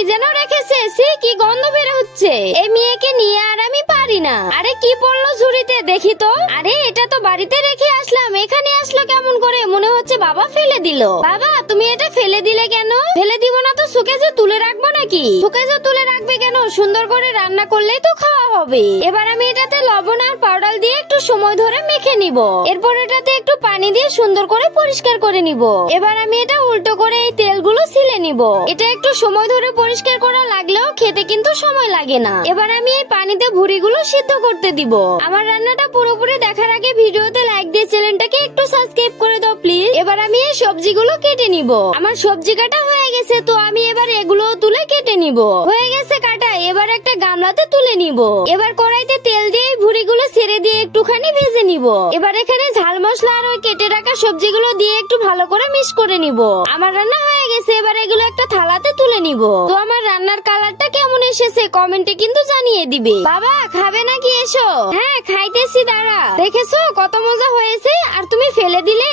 কি যেন রেখেছে, সে কি গন্ধ বের হচ্ছে। এই মেয়েকে নিয়ে আর আমি পারি না। আরে কি পড়লো ঝুড়িতে, দেখি তো। আরে এটা তো বাড়িতে রেখে আসলাম, এখানে আসলো কেমন করে? মনে হচ্ছে বাবা ফেলে দিল। বাবা তুমি এটা ফেলে দিলে কেন? ফেলে দিব না তো সুকেজে তুলে রাখবো নাকি? সুকেজে তুলে রাখবে কেন? সুন্দর করে রান্না করলেই তো খাওয়া হবে। এবার আমি এটাতে লবণ আর পাউডার দিয়ে একটু সময় ধরে মেখে নিব। এরপর এটাতে একটু পানি দিয়ে সুন্দর করে পরিষ্কার করে নিব। এবার আমি এটা উল্টো করে এই তেলগুলো ছিলে নিব। এটা একটু সময় ধরে পরিষ্কার করা লাগলেও খেতে কিন্তু সময় লাগে না। এবার আমি এই পানিতে ভুঁড়িগুলো সিদ্ধ করতে দিব। আমার রান্নাটা পুরোপুরি দেখার আগে ভিডিওতে লাইক দিয়ে চ্যানেলটাকে একটু সাবস্ক্রাইব করে দাও প্লিজ। এবার আমি এই সবজিগুলো কেটে নিব। আমার সবজি কাটা হয়ে গেছে, তো আমি এবার এগুলো তুলে কেটে নিব। হয়ে গেছে কাটা, এবার একটা গামলাতে তুলে নিব। এবার কড়াইতে তেল দিয়ে এই ভুঁড়িগুলো ছেড়ে দিয়ে একটুখানি ভেজে নিব। এবার এখানে ঝাল মশলা আর ওই কেটে রাখা সবজিগুলো দিয়ে একটু ভালো করে মিক্স করে নিব। আমার রান্না হয়ে গেছে, এবার এগুলো একটা থালাতে তুলে নিব। তো আমার রান্নার কালারটা কেমন এসেছে কমেন্টে কিন্তু জানিয়ে দিবে। বাবা খাবে নাকি? এসো। হ্যাঁ খাইতেছি, দাঁড়া। দেখেছো কত মজা হয়েছে, আর তুমি ফেলে দিলে।